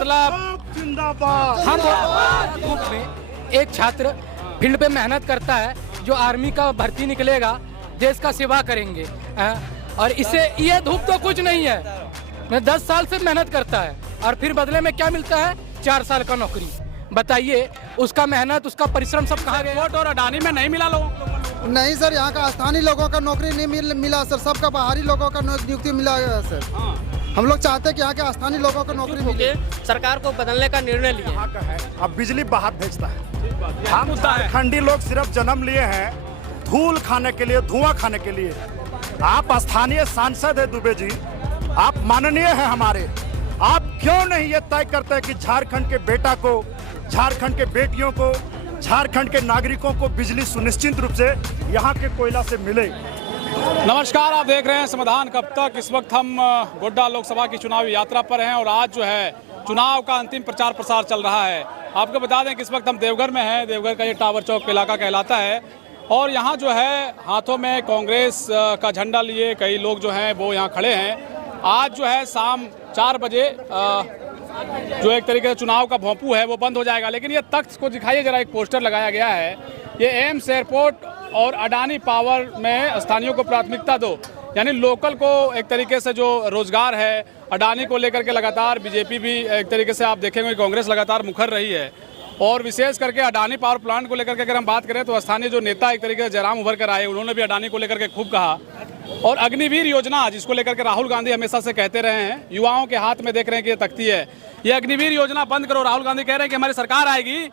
मतलब हर धूप में एक छात्र फील्ड पे मेहनत करता है, जो आर्मी का भर्ती निकलेगा, देश का सेवा करेंगे। और इसे ये धूप तो कुछ नहीं है। 10 साल से मेहनत करता है और फिर बदले में क्या मिलता है? 4 साल का नौकरी। बताइए, उसका मेहनत, उसका परिश्रम सब कहाँ गया? और अडानी में नहीं मिला लोगों को? नहीं सर, यहाँ का स्थानीय लोगों का नौकरी नहीं मिला सर, सबका बाहरी लोगों का नियुक्ति मिला है सर। हम लोग चाहते हैं कि यहाँ के स्थानीय लोगों को नौकरी मिले। सरकार को बदलने का निर्णय लिया। यहाँ का है, अब बिजली बाहर भेजता है। हम झारखंडी लोग सिर्फ जन्म लिए हैं धूल खाने के लिए, धुआं खाने के लिए। आप स्थानीय सांसद है दुबे जी, आप माननीय हैं हमारे। आप क्यों नहीं ये तय करते हैं कि झारखंड के बेटा को, झारखंड के बेटियों को, झारखंड के नागरिकों को बिजली सुनिश्चित रूप से यहाँ के कोयला से मिले। नमस्कार, आप देख रहे हैं समाधान कब तक। इस वक्त हम गोड्डा लोकसभा की चुनावी यात्रा पर हैं और आज जो है चुनाव का अंतिम प्रचार प्रसार चल रहा है। आपको बता दें कि इस वक्त हम देवघर में हैं। देवघर का ये टावर चौक इलाका कहलाता है और यहाँ जो है हाथों में कांग्रेस का झंडा लिए कई लोग जो हैं वो यहाँ खड़े हैं। आज जो है शाम 4 बजे जो एक तरीके से चुनाव का भोंपू है वो बंद हो जाएगा। लेकिन ये तख्त को दिखाइए जरा, एक पोस्टर लगाया गया है, ये एम्स एयरपोर्ट और अडानी पावर में स्थानीयों को प्राथमिकता दो। यानी लोकल को एक तरीके से जो रोजगार है, अडानी को लेकर के लगातार बीजेपी भी एक तरीके से आप देखेंगे कांग्रेस लगातार मुखर रही है। और विशेष करके अडानी पावर प्लांट को लेकर के अगर हम बात करें तो स्थानीय जो नेता एक तरीके से जयराम उभर कर आए, उन्होंने भी अडानी को लेकर के खूब कहा। और अग्निवीर योजना जिसको लेकर के राहुल गांधी हमेशा से कहते रहे हैं, युवाओं के हाथ में देख रहे हैं कि ये तख्ती है, ये अग्निवीर योजना बंद करो। राहुल गांधी कह रहे हैं कि हमारी सरकार आएगी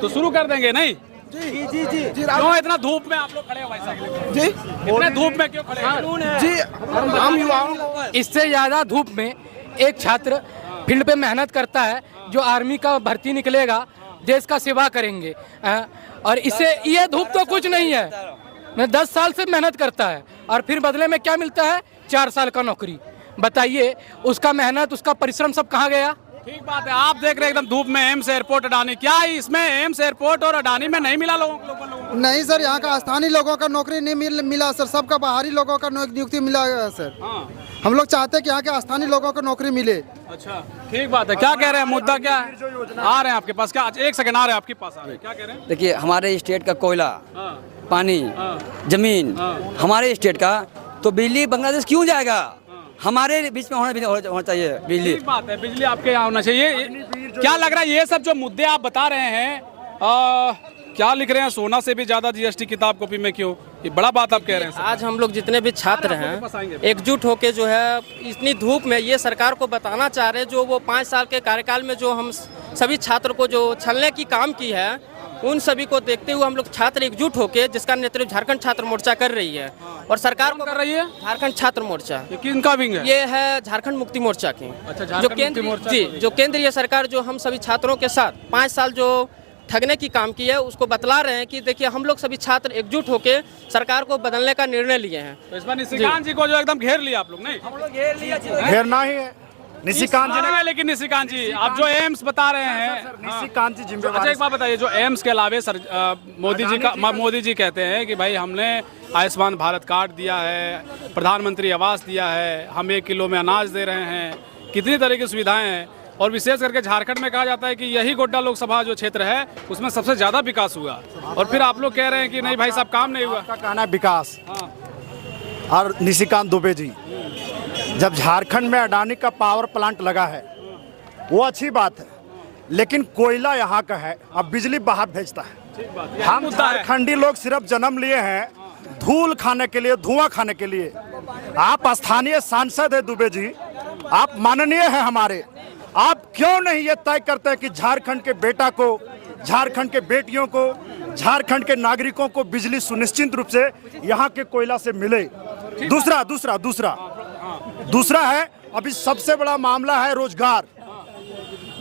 तो शुरू कर देंगे। नहीं जी जी जी जी क्यों इतना धूप में आप लोग खड़े हो भाई साहब? जी इतने धूप में क्यों खड़े हैं? जी हम युवाओं इससे ज्यादा धूप में एक छात्र फील्ड पे मेहनत करता है, जो आर्मी का भर्ती निकलेगा, देश का सेवा करेंगे। और इसे ये धूप तो कुछ नहीं है। 10 साल से मेहनत करता है और फिर बदले में क्या मिलता है? 4 साल का नौकरी। बताइए, उसका मेहनत, उसका परिश्रम सब कहाँ गया? ठीक बात है। आप देख रहे हैं एकदम धूप में एम्स एयरपोर्ट अडानी, क्या इसमें एम्स एयरपोर्ट और अडानी में नहीं मिला लोगों को? नहीं सर, यहाँ का स्थानीय लोगों का नौकरी नहीं मिला सर, सबका बाहरी लोगों का नियुक्ति मिला है सर। हम लोग चाहते हैं कि यहाँ के स्थानीय लोगों को नौकरी मिले। अच्छा, ठीक बात है। क्या कह रहे हैं, मुद्दा क्या है? आ रहे हैं आपके पास? क्या एक सेकंड आ रहे हैं आपके पास, आ रहे हैं, क्या कह रहे हैं? देखिए, हमारे स्टेट का कोयला, पानी, जमीन हमारे स्टेट का, तो बिजली बांग्लादेश क्यों जाएगा? हमारे बीच में होना चाहिए बिजली। ठीक बात है, बिजली आपके यहाँ होना चाहिए। क्या लग रहा है ये सब जो मुद्दे आप बता रहे हैं, क्या लिख रहे हैं? सोना से भी ज्यादा जीएसटी किताब कॉपी में क्यों? ये बड़ा बात आप कह रहे हैं। आज हम लोग जितने भी छात्र हैं एकजुट होके जो है इतनी धूप में ये सरकार को बताना चाह रहे हैं, जो वो 5 साल के कार्यकाल में जो हम सभी छात्र को जो छलने की काम की है, उन सभी को देखते हुए हम लोग छात्र एकजुट होके, जिसका नेतृत्व झारखंड छात्र मोर्चा कर रही है और सरकार को कर रही है। झारखंड छात्र मोर्चा किनका विंग है? ये है झारखंड मुक्ति मोर्चा की। अच्छा, जो केंद्रीय सरकार जो हम सभी छात्रों के साथ 5 साल जो ठगने की काम की है, उसको बतला रहे हैं कि देखिए हम लोग सभी छात्र एकजुट होके सरकार को बदलने का निर्णय लिए हैं। तो इस बार निशिकांत जी को जो एकदम घेर लिया आप लोग? नहीं, हम लोग घेर लिया, घेरना ही है निशिकांत जी ने। लेकिन निशिकांत जी, आप जो एम्स बता रहे हैं, निशिकांत जी जिम्मेवार। अच्छा, एक बात बताइए, जो एम्स के अलावे सर मोदी जी कहते हैं कि भाई हमने आयुष्मान भारत कार्ड दिया है, प्रधानमंत्री आवास दिया है, हम 1 किलो में अनाज दे रहे हैं, कितनी तरह की सुविधाएं हैं। और विशेष करके झारखंड में कहा जाता है कि यही गोड्डा लोकसभा जो क्षेत्र है उसमें सबसे ज्यादा विकास हुआ, और फिर आप लोग कह रहे हैं कि नहीं भाई साहब काम नहीं हुआ। का कहना है विकास। और निशिकांत दुबे जी, जब झारखंड में अडानी का पावर प्लांट लगा है वो अच्छी बात है, लेकिन कोयला यहाँ का है, अब बिजली बाहर भेजता है। हम झारखंडी लोग सिर्फ जन्म लिए हैं धूल खाने के लिए, धुआं खाने के लिए। आप स्थानीय सांसद है दुबे जी, आप माननीय हैं हमारे। आप क्यों नहीं ये तय करते हैं कि झारखंड के बेटा को, झारखंड के बेटियों को, झारखंड के नागरिकों को बिजली सुनिश्चित रूप से यहाँ के कोयला से मिले? दूसरा है, अभी सबसे बड़ा मामला है रोजगार।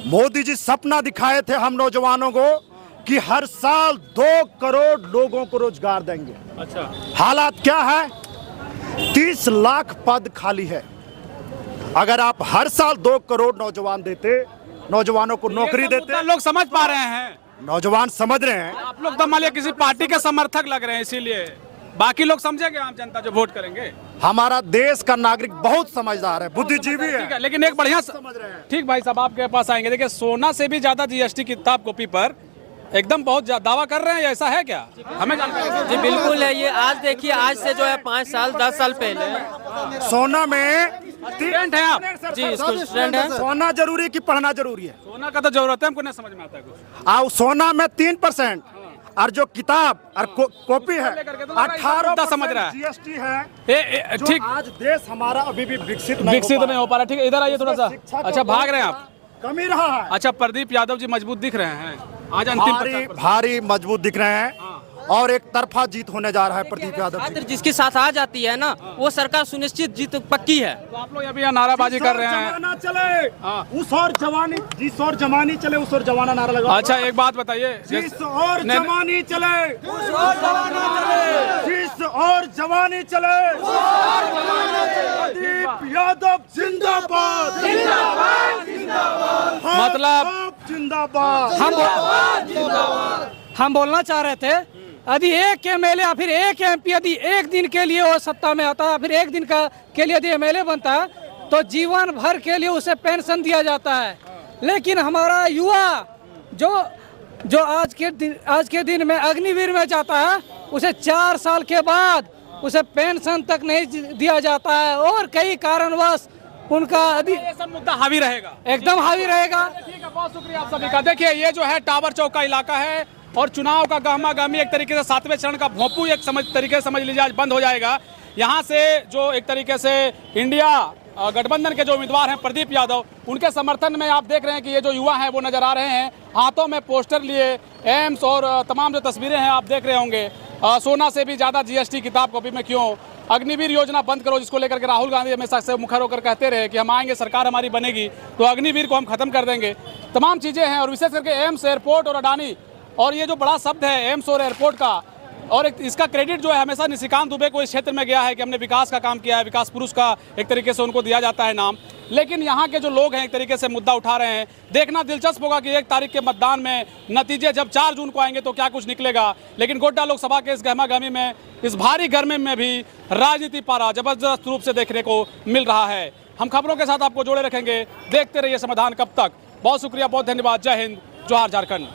मोदी जी सपना दिखाए थे हम नौजवानों को कि हर साल 2 करोड़ लोगों को रोजगार देंगे। अच्छा, हालात क्या है? 30 लाख पद खाली है। अगर आप हर साल 2 करोड़ नौजवान देते, नौजवानों को नौकरी देते, लोग समझ पा रहे हैं, नौजवान समझ रहे हैं। आप लोग तो मान लिया किसी पार्टी के समर्थक लग रहे हैं, इसीलिए बाकी लोग समझेंगे, आम जनता जो वोट करेंगे। हमारा देश का नागरिक बहुत समझदार है, बुद्धिजीवी ठीक है, है। लेकिन एक बढ़िया ठीक भाई साहब आपके पास आएंगे। देखिए सोना से भी ज्यादा जीएसटी किताब कॉपी पर एकदम बहुत दावा कर रहे हैं, ऐसा है क्या? हमें जानकारी। जी बिल्कुल है ये। आज देखिए, आज से जो है 5 साल 10 साल पहले सोना में स्टूडेंट हैं आप? जी स्कूल स्टूडेंट है। सोना जरूरी कि पढ़ना जरूरी है? सोना का तो जरूरत है, हमको नहीं समझ में आता है कुछ। और सोना में 3% और जो किताब और कॉपी है 18 समझ रहा है। जीएसटी है। ठीक, आज देश हमारा अभी भी विकसित नहीं हो पा रहा। ठीक है, इधर आइए थोड़ा सा। अच्छा, भाग रहे हैं आप? कमी रहा है। अच्छा, प्रदीप यादव जी मजबूत दिख रहे हैं आज अंतिम भारी मजबूत दिख रहे हैं और एक तरफा जीत होने जा रहा है प्रदीप यादव जी। जिसके साथ आ जाती है ना, वो सरकार सुनिश्चित जीत पक्की है। तो आप लोग अभी यहाँ नाराबाजी कर रहे हैं। जमाना चले उस और जवानी, जिस और जवानी चले उस और जवाना नारा लगा। अच्छा एक बात बताइए, जिस और जवानी चले उस और जवाना चले, जिस और जवानी चले प्रदीप यादव जिंदाबाद, मतलब जिंदाबाद। हम बोलना चाह रहे थे, यदि एक एमएलए या फिर एक एमपी यदि एक दिन के लिए वो सत्ता में आता है, फिर एक दिन के लिए यदि एमएलए बनता है तो जीवन भर के लिए उसे पेंशन दिया जाता है। लेकिन हमारा युवा जो आज के दिन में अग्निवीर में जाता है, उसे 4 साल के बाद उसे पेंशन तक नहीं दिया जाता है और कई कारणवश उनका ये सब मुद्दा हावी रहेगा, एकदम हावी रहेगा। ठीक है, बहुत शुक्रिया आप सभी का। देखिए ये जो है टावर चौक का इलाका है और चुनाव का गहमा-गहमी एक तरीके से 7वें चरण का भोंपू एक तरीके से समझ लीजिए आज बंद हो जाएगा। यहाँ से जो एक तरीके से इंडिया गठबंधन के जो उम्मीदवार हैं प्रदीप यादव, उनके समर्थन में आप देख रहे हैं कि ये जो युवा हैं वो नजर आ रहे हैं, हाथों में पोस्टर लिए, एम्स और तमाम जो तस्वीरें हैं आप देख रहे होंगे। सोना से भी ज्यादा जीएसटी किताब कॉपी में क्यों, अग्निवीर योजना बंद करो, जिसको लेकर के राहुल गांधी हमेशा से मुखर होकर कहते रहे कि हम आएंगे, सरकार हमारी बनेगी तो अग्निवीर को हम खत्म कर देंगे। तमाम चीजें हैं और विशेष करके एम्स, एयरपोर्ट और अडानी, और ये जो बड़ा शब्द है एम्स और एयरपोर्ट का, और इसका क्रेडिट जो है हमेशा निशिकांत दुबे को इस क्षेत्र में गया है कि हमने विकास का काम किया है, विकास पुरुष का एक तरीके से उनको दिया जाता है नाम। लेकिन यहाँ के जो लोग हैं एक तरीके से मुद्दा उठा रहे हैं। देखना दिलचस्प होगा कि 1 तारीख के मतदान में नतीजे जब 4 जून को आएंगे तो क्या कुछ निकलेगा। लेकिन गोड्डा लोकसभा के इस गहमा-गहमी में, इस भारी गर्मी में भी राजनीति पारा जबरदस्त रूप से देखने को मिल रहा है। हम खबरों के साथ आपको जोड़े रखेंगे, देखते रहिए समाधान कब तक। बहुत शुक्रिया, बहुत धन्यवाद। जय हिंद, जोहार झारखंड।